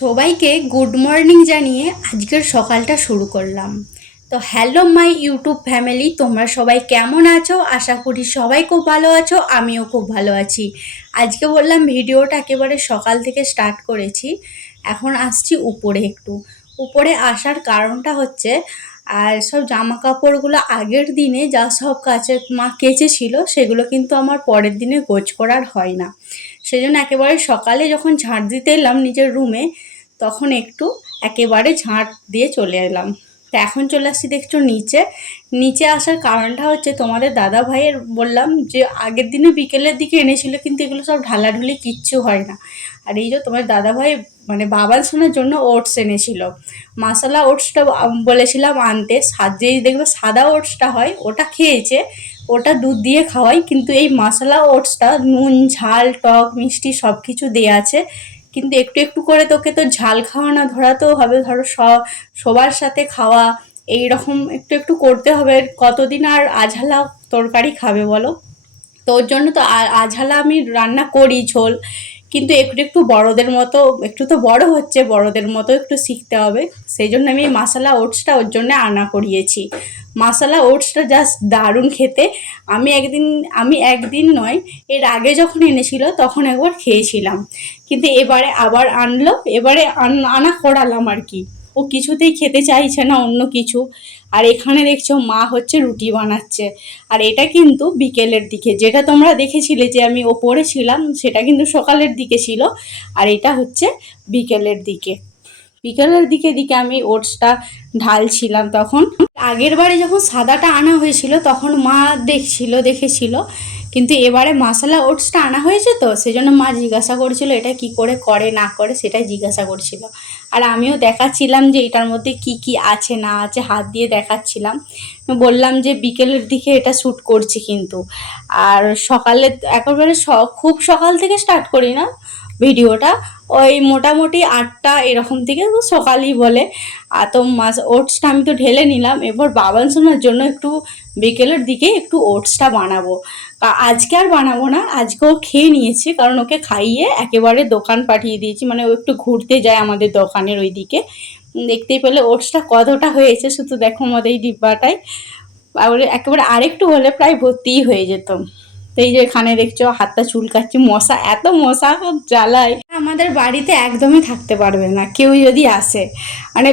সবাইকে good morning জানিয়ে আজকের সকালটা শুরু করলাম। তো হ্যালো মাই ইউটিউব ফ্যামিলি, তোমরা সবাই কেমন আছো? আশা করি সবাই খুব ভালো আছো, আমিও খুব ভালো আছি। আজকে বললাম ভিডিওটা একেবারে সকাল থেকে স্টার্ট করেছি। এখন আসছি উপরে, একটু উপরে আসার কারণটা হচ্ছে আর সব জামা কাপড়গুলো আগের দিনে যা সব মা কেচেছিল সেগুলো কিন্তু আমার পরের দিনে গোছ করার হয় না। সেজন্য একেবারে সকালে যখন ঝাঁট দিতে এলাম নিজের রুমে, তখন একটু একেবারে ঝাঁট দিয়ে চলে এলাম। তো এখন চলে আসছি দেখছো নিচে। নিচে আসার কারণটা হচ্ছে তোমাদের দাদা ভাইয়ের বললাম যে আগের দিনে বিকেলের দিকে এনেছিল, কিন্তু এগুলো সব ঢালাঢুলি কিচ্ছু হয় না। আর এই যে তোমার দাদা ভাই মানে বাবার শোনার জন্য ওটস এনেছিল, মশলা ওটসটা বলেছিলাম আনতে। যেই দেখবে সাদা ওটসটা হয় ওটা খেয়েছে, ওটা দুধ দিয়ে খাওয়াই, কিন্তু এই মশলা ওটসটা নুন ঝাল টক মিষ্টি সব কিছু দেওয়া আছে। কিন্তু একটু একটু করে তোকে তো ঝাল খাওয়ানো ধরাতেও হবে, ধরো সবার সাথে খাওয়া, এই রকম একটু একটু করতে হবে। কতদিন আর আঝালা তরকারি খাবে বলো? তো ওর জন্য তো আঝালা আমি রান্না করি ঝোল, কিন্তু একটু একটু বড়দের মতো, একটু তো বড় হচ্ছে, বড়দের মতো একটু শিখতে হবে। সেই জন্য আমি মশলা ওটসটা ওর জন্য আনা করিয়েছি। মশলা ওটসটা জাস্ট দারুণ খেতে। আমি একদিন নয়, এর আগে যখন এনেছিল তখন একবার খেয়েছিলাম, কিন্তু এবারে আবার আনলো, এবারে আনা করালাম আর কি। ও কিছুতেই খেতে চাইছে না অন্য কিছু। আর এখানে দেখছো মা হচ্ছে রুটি বানাচ্ছে। আর এটা কিন্তু বিকেলের দিকে, যেটা তোমরা দেখেছিলে যে আমি ওপরে ছিলাম সেটা কিন্তু সকালের দিকে ছিল, আর এটা হচ্ছে বিকেলের দিকে। বিকেলের দিকে আমি ওটসটা ঢালছিলাম তখন। আগের বারে যখন সাদাটা আনা হয়েছিল তখন মা দেখেছিল, কিন্তু এবারে মশলা ওটসটা আনা হয়েছে তো সেজন্য মা জিজ্ঞাসা করছিল এটা কি করে না করে, সেটাই জিজ্ঞাসা করছিল। আর আমিও দেখাচ্ছিলাম যে এটার মধ্যে কি কি আছে না আছে, হাত দিয়ে দেখাচ্ছিলাম। বললাম যে বিকেলের দিকে এটা শ্যুট করছি কিন্তু। আর সকালে একেবারে খুব সকাল থেকে স্টার্ট করি না ভিডিওটা, ওই মোটামুটি 8টা এরকম থেকে, তো সকালই বলে। আর তো ওটসটা আমি তো ঢেলে নিলাম, এবার বাবান শোনার জন্য একটু বিকেলের দিকে একটু ওটসটা বানাবো। আজকে আর বানাবো না, আজকেও খেয়ে নিয়েছে, কারণ ওকে খাইয়ে একেবারে দোকান পাঠিয়ে দিয়েছি, মানে ও একটু ঘুরতে যায় আমাদের দোকানের ওই দিকে। দেখতেই পেলে ওটসটা কতটা হয়েছে, শুধু দেখো আমাদের এই ডিব্বাটায়। আর একেবারে আরেকটু হলে প্রায় ভর্তিই হয়ে যেত। তো এই যে এখানে দেখছো হাতটা চুলকাচ্ছি, মশা এত মশা জ্বালায়, আমাদের বাড়িতে একদমই থাকতে পারবে না কেউ যদি আসে, মানে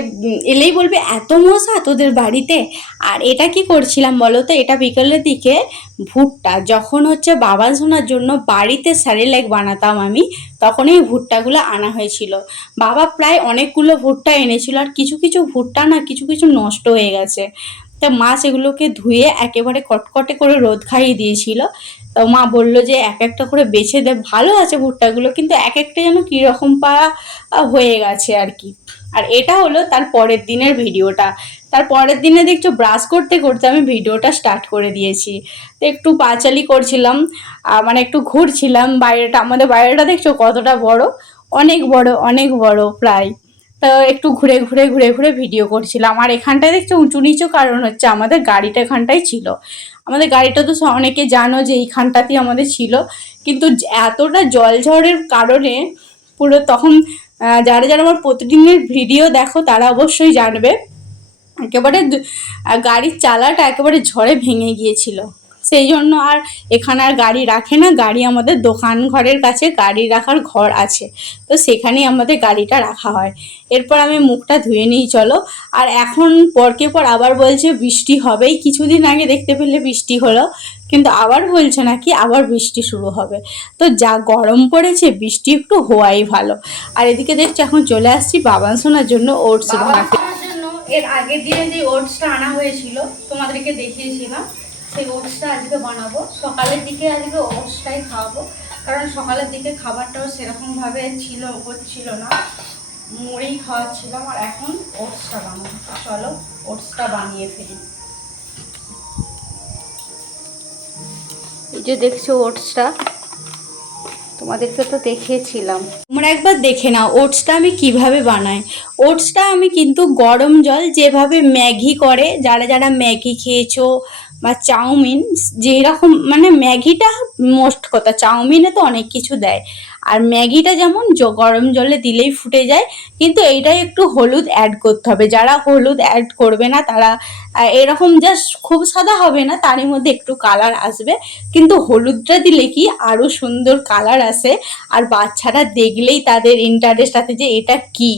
এলেই বলবে এত মশা তোদের বাড়িতে। আর এটা কি করছিলাম বলো তো, এটা বিকেলের দিকে ভুট্টা যখন হচ্ছে বাবা শোনার জন্য বাড়িতে স্যারেলাক বানাতাম আমি, তখন এই ভুট্টাগুলো আনা হয়েছিল। বাবা প্রায় অনেকগুলো ভুট্টা এনেছিল, আর কিছু কিছু ভুট্টা না কিছু কিছু নষ্ট হয়ে গেছে। তা মা সেগুলোকে ধুয়ে একেবারে কটকটে করে রোদ খাইয়ে দিয়েছিল। তো মা বললো যে এক একটা করে বেছে দে, ভালো আছে ভুট্টাগুলো, কিন্তু এক একটা যেন কীরকম হয়ে গেছে আর কি। আর এটা হলো তার পরের দিনের ভিডিওটা। তার পরের দিনে দেখছো ব্রাশ করতে করতে আমি ভিডিওটা স্টার্ট করে দিয়েছি। তো একটু পাঁচালি করছিলাম, মানে একটু ঘুরছিলাম বাইরেটা, আমাদের বাইরেটা দেখছো কতটা বড়, অনেক বড় অনেক বড় প্রায়। তো একটু ঘুরে ঘুরে ঘুরে ঘুরে ভিডিও করছিলাম। আর এখানটায় দেখছো উঁচু নিচু, কারণ হচ্ছে আমাদের গাড়িটা এখানটাই ছিল। আমাদের গাড়িটা তো অনেকে জানো যে এইখানটাতেই আমাদের ছিল, কিন্তু এতটা জল ঝড়ের কারণে পুরো তখন যারা যারা আমার প্রতিদিনের ভিডিও দেখো তারা অবশ্যই জানবে, একেবারে গাড়ির চালাটা একেবারে ঝড়ে ভেঙে গিয়েছিল। সেই জন্য আর এখানে আর গাড়ি রাখে না, গাড়ি আমাদের দোকান ঘরের কাছে গাড়ি রাখার ঘর আছে, তো সেখানেই আমাদের গাড়িটা রাখা হয়। এরপর আমি মুখটা ধুয়ে নিই চলো। আর এখন পরকে পর আবার বলছে বৃষ্টি হবেই, কিছুদিন আগে দেখতে পেলে বৃষ্টি হলো, কিন্তু আবার বলছে নাকি আবার বৃষ্টি শুরু হবে। তো যা গরম পড়েছে বৃষ্টি একটু হওয়াই ভালো। আর এদিকে দেখছি এখন চলে আসছি বাবান শোনার জন্য ওটস বানাতে। এর আগের দিনে যে ওটসটা আনা হয়েছিল তোমাদেরকে দেখিয়েছিলাম, সেই ওটসটা আজকে বানাবো। সকালের দিকে আজকে ওটসটাই খাওয়াবো, কারণ সকালের দিকে খাবারটাও সেরকমভাবে হচ্ছিল না, মুড়ি খাওয়াচ্ছিলাম। আর এখন ওটসটা বানাবো, চলো ওটসটা বানিয়ে ফেলি। এই যে দেখছো ওটসটা, তোমাদেরকে তো দেখিয়েছিলাম, তোমরা একবার দেখে নাও ওটসটা আমি কিভাবে বানাই। ওটসটা আমি কিন্তু গরম জল, যেভাবে ম্যাগি করে, যারা যারা ম্যাগি খেয়েছো বা চাউমিন, যেরকম মানে ম্যাগিটা মোস্ট কথা, চাউমিনে তো অনেক কিছু দেয়, আর ম্যাগিটা যেমন গরম জলে দিলেই ফুটে যায়, কিন্তু এইটাই একটু হলুদ অ্যাড করতে হবে। যারা হলুদ অ্যাড করবে না তারা এরকম জাস্ট খুব সাদা হবে না, তারই মধ্যে একটু কালার আসবে, কিন্তু হলুদটা দিলে কি আরও সুন্দর কালার আসে। আর বাচ্চারা দেখলেই তাদের ইন্টারেস্ট আছে যে এটা কি,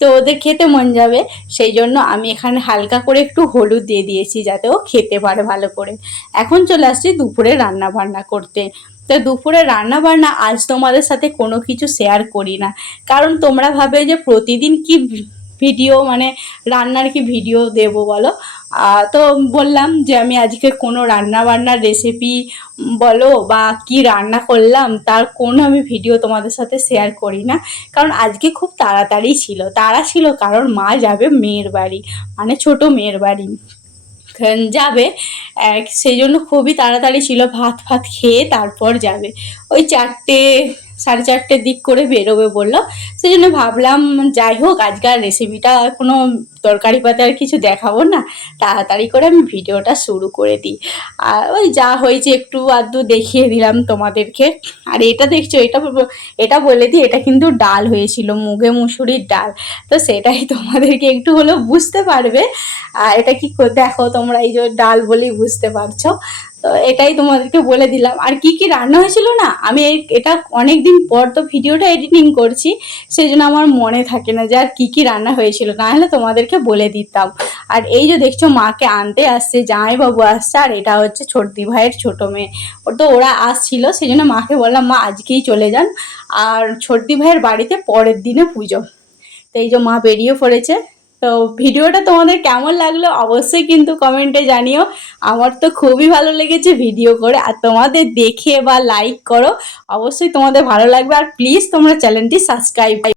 তো ওদের খেতে মন যাবে। সেই জন্য আমি এখানে হালকা করে একটু হলুদ দিয়ে দিয়েছি যাতে ও খেতে পারে ভালো করে। এখন চলে আসছি দুপুরে রান্না বান্না করতে। তো দুপুরে রান্না বান্না আজ তোমাদের সাথে কোনো কিছু শেয়ার করি না, কারণ তোমরা ভাবে যে প্রতিদিন কি ভিডিও মানে রান্নার কি ভিডিও দেবো বলো। তো বললাম যে আমি আজকে কোনো রান্না বান্নার রেসিপি বলো বা কি রান্না করলাম তার কোনো আমি ভিডিও তোমাদের সাথে শেয়ার করি না, কারণ আজকে খুব তাড়াতাড়ি ছিল। তাড়া ছিল কারণ মা যাবে মেয়ের বাড়ি, মানে ছোট মেয়ের বাড়ি যাবে, সেই জন্য খুবই তাড়াতাড়ি ছিল। ভাত ফাত খেয়ে তারপর যাবে, ওই 4টে 4:30 দিক করে বেরোবে বললো। সেই জন্য ভাবলাম যাই হোক আজকে আর রেসিপিটা কোনো তরকারি পাতা আর কিছু দেখাবো না, তাড়াতাড়ি করে আমি ভিডিওটা শুরু করে দিই। আর ওই যা হয়েছে একটু আধটু দেখিয়ে দিলাম তোমাদেরকে। আর এটা দেখছো, এটা বলে দিই, এটা কিন্তু ডাল হয়েছিল, মুগে মুসুরির ডাল। তো সেটাই তোমাদেরকে একটু হলেও বুঝতে পারবে। আর এটা কি দেখো তোমরা, এই যে ডাল বলেই বুঝতে পারছো। তো এটাই তোমাদেরকে বলে দিলাম। আর কি কি রান্না হয়েছিল না, আমি এটা অনেক দিন পর তো ভিডিওটা এডিটিং করছি, সেই জন্য আমার মনে থাকে না যে আর কি কি রান্না হয়েছিল, না হলে তোমাদেরকে বলে দিতাম। আর এই যে দেখছো মাকে আনতে আসছে, জামাইবাবু আসছে, আর এটা হচ্ছে ছোটদি ভাইয়ের ছোট মেয়ে। তো ওরা আসছিল, সেই জন্য মাকে বললাম মা আজকেই চলে যান, আর ছোটদি ভাইয়ের বাড়িতে পরের দিনে পুজো। তো এই যে মা বেরিয়ে পড়েছে। তো ভিডিওটা তোমাদের কেমন লাগলো অবশ্যই কিন্তু কমেন্টে জানিও। আমার তো খুবই ভালো লেগেছে ভিডিও করে, আর তোমাদের দেখে বা লাইক করো অবশ্যই তোমাদের ভালো লাগবে। আর প্লিজ তোমরা চ্যানেলটি সাবস্ক্রাইব